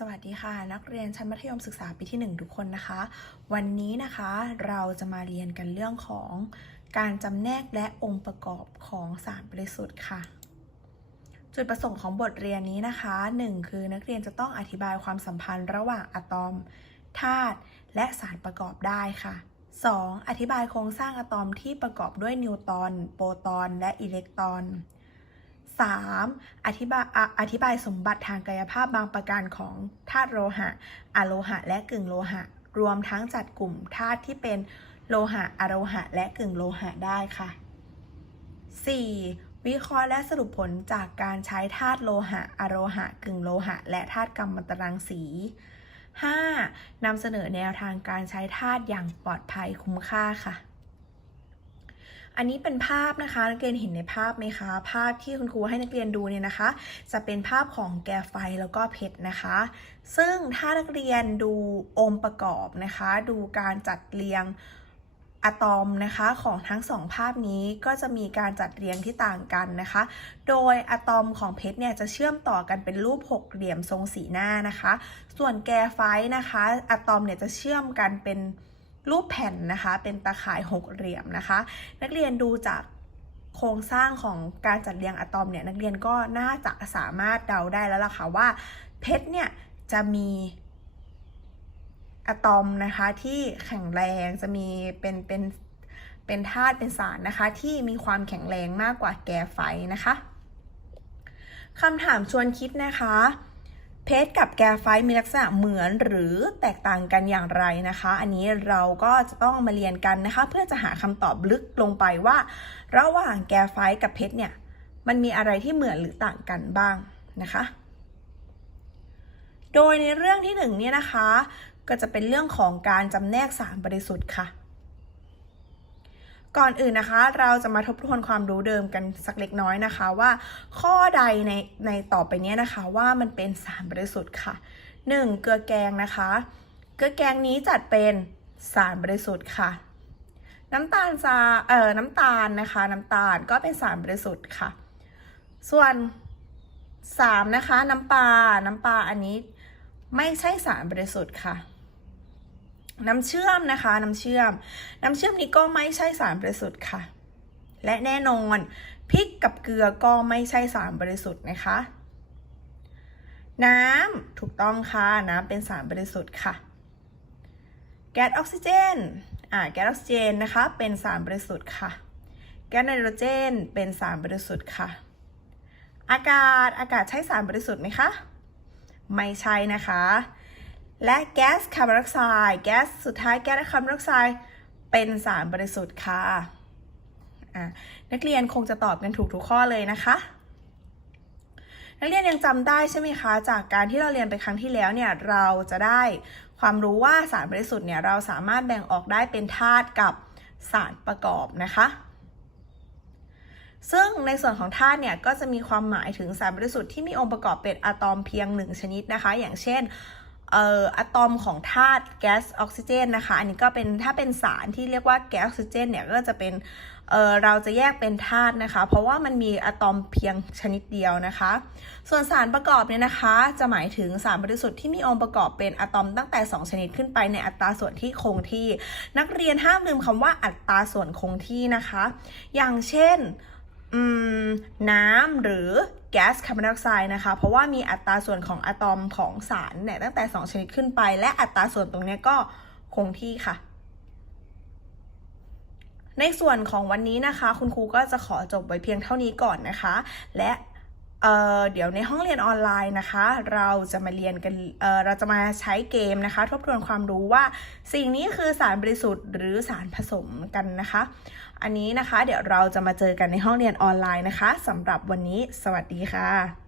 สวัสดีค่ะ นักเรียนชั้นมัธยมศึกษาปีที่ 1 ทุกคนนะคะ วันนี้นะคะเราจะมาเรียนกันเรื่องของการจำแนกและองค์ประกอบของสารบริสุทธิ์ค่ะ จุดประสงค์ของบทเรียนนี้นะคะ 1 คือนักเรียนจะต้องอธิบายความสัมพันธ์ระหว่างอะตอมธาตุและสารประกอบได้ค่ะ 2. อธิบายโครงสร้างอะตอมที่ประกอบด้วยนิวตรอนโปรตอนและอิเล็กตรอน 3. อธิบายอะอธิบายสมบัติทางกายภาพบางประการของธาตุโลหะ อะโลหะ และกึ่งโลหะ รวมทั้งจัดกลุ่มธาตุที่เป็นโลหะ อะโลหะ และกึ่งโลหะได้ค่ะ 4. วิเคราะห์และสรุปผลจากการใช้ธาตุโลหะ อะโลหะ กึ่งโลหะ และธาตุกัมมันตรังสี 5. นำเสนอแนวทางการใช้ธาตุอย่างปลอดภัยคุ้มค่าค่ะ อันนี้เป็นภาพนะคะ นักเรียนเห็นในภาพไหมคะ ภาพที่คุณครูให้นักเรียนดูเนี่ยนะคะ จะเป็นภาพของแกไฟแล้วก็เพชรนะคะ ซึ่งถ้านักเรียนดูองค์ประกอบนะคะ ดูการจัดเรียงอะตอมนะคะของทั้งสองภาพนี้ก็จะมีการจัดเรียงที่ต่างกันนะคะ โดยอะตอมของเพชรเนี่ยจะเชื่อมต่อกันเป็นรูปหกเหลี่ยมทรงสีหน้านะคะ ส่วนแกไฟนะคะอะตอมเนี่ยจะเชื่อมกันเป็น รูปแผ่นนะคะ เป็นตาข่ายหกเหลี่ยมนะคะ นักเรียนดูจากโครงสร้างของการจัดเรียงอะตอมเนี่ยนักเรียนก็น่าจะสามารถเดาได้แล้วล่ะค่ะว่าเพชรเนี่ยจะมีอะตอมนะคะที่แข็งแรงจะมีเป็นเป็นเป็นธาตุเป็นสารนะคะ ที่มีความแข็งแรงมากกว่าแกไฟนะคะคำถามชวนคิดนะคะ เพชรกับแกไฟมีลักษณะเหมือนหรือแตกต่างกันอย่างไรนะคะ อันนี้เราก็จะต้องมาเรียนกันนะคะ เพื่อจะหาคำตอบลึกลงไปว่า ระหว่างแกไฟกับเพชรเนี่ยมันมีอะไรที่เหมือนหรือต่างกันบ้างนะคะ โดยในเรื่องที่หนึ่งเนี่ยนะคะ ก็จะเป็นเรื่องของการจำแนกสารบริสุทธิ์ค่ะ ก่อนอื่นนะคะ เราจะมาทบทวนความรู้เดิมกันสักเล็กน้อยนะคะว่า ข้อใดในในต่อไปเนี้ยนะคะว่ามันเป็นสารบริสุทธิ์ค่ะ 1. เกลือแกงนะคะ เกลือแกงนี้จัดเป็นสารบริสุทธิ์ค่ะ น้ำตาลซาเอ่อน้ำตาลนะคะ น้ำตาลก็เป็นสารบริสุทธิ์ค่ะ ส่วน 3. นะคะ น้ำปลาน้ำปลาอันนี้ไม่ใช่สารบริสุทธิ์ค่ะ น้ำเชื่อมนะคะ น้ำเชื่อม น้ำเชื่อมนี้ก็ไม่ใช่สารบริสุทธิ์ค่ะ และแน่นอนพริกกับเกลือก็ไม่ใช่สารบริสุทธิ์นะคะ น้ำถูกต้องค่ะน้ำเป็นสารบริสุทธิ์ค่ะ แก๊สออกซิเจนอ่าแก๊สออกซิเจนนะคะ เป็นสารบริสุทธิ์ค่ะ แก๊สไนโตรเจน เป็นสารบริสุทธิ์ค่ะ อากาศอากาศใช้สารบริสุทธิ์ไหมคะ ไม่ใช่นะคะ และแก๊สคาร์บอนไดออกไซด์แก๊สสุดท้ายแก๊สคาร์บอนไดออกไซด์เป็นสารบริสุทธิ์ค่ะนักเรียนคงจะตอบกันถูกทุกข้อเลยนะคะ นักเรียนยังจำได้ใช่ไหมคะ จากการที่เราเรียนไปครั้งที่แล้วเนี่ยเราจะได้ความรู้ว่าสารบริสุทธิ์เนี่ยเราสามารถแบ่งออกได้เป็นธาตุกับสารประกอบนะคะ ซึ่งในส่วนของธาตุเนี่ยก็จะมีความหมายถึงสารบริสุทธิ์ที่มีองค์ประกอบเป็นอะตอมเพียงหนึ่งชนิดนะคะ อย่างเช่น เอ่ออะตอมของธาตุแก๊สออกซิเจนนะคะ อันนี้ก็เป็นถ้าเป็นสารที่เรียกว่าแก๊สออกซิเจนเนี่ยก็จะเป็นเออเราจะแยกเป็นธาตุนะคะ เพราะว่ามันมีอะตอมเพียงชนิดเดียวนะคะ ส่วนสารประกอบเนี่ยนะคะ จะหมายถึงสารบริสุทธิ์ที่มีองค์ประกอบเป็นอะตอมตั้งแต่ 2 ชนิดขึ้นไปในอัตราส่วนที่คงที่ นักเรียนห้ามลืมคำว่าอัตราส่วนคงที่นะคะ อย่างเช่น น้ำหรือแก๊สคาร์บอนไดออกไซด์นะคะ เพราะว่ามีอัตราส่วนของอะตอมของสารเนี่ยตั้งแต่ 2 ชนิดขึ้นไป และอัตราส่วนตรงนี้ก็คงที่ค่ะ ในส่วนของวันนี้นะคะ คุณครูก็จะขอจบไว้เพียงเท่านี้ก่อนนะคะ และ เเดี๋ยวในห้องเรียนออนไลน์นะคะ เราจะมาเรียนกันเเราจะมาใช้เกมนะคะ ทบทวนความรู้ว่า สิ่งนี้คือสารบริสุทธิ์หรือสารผสมกันนะคะ อันนี้นะคะเดี๋ยวเราจะมาเจอกันในห้องเรียนออนไลน์นะคะสำหรับวันนี้ สวัสดีค่ะ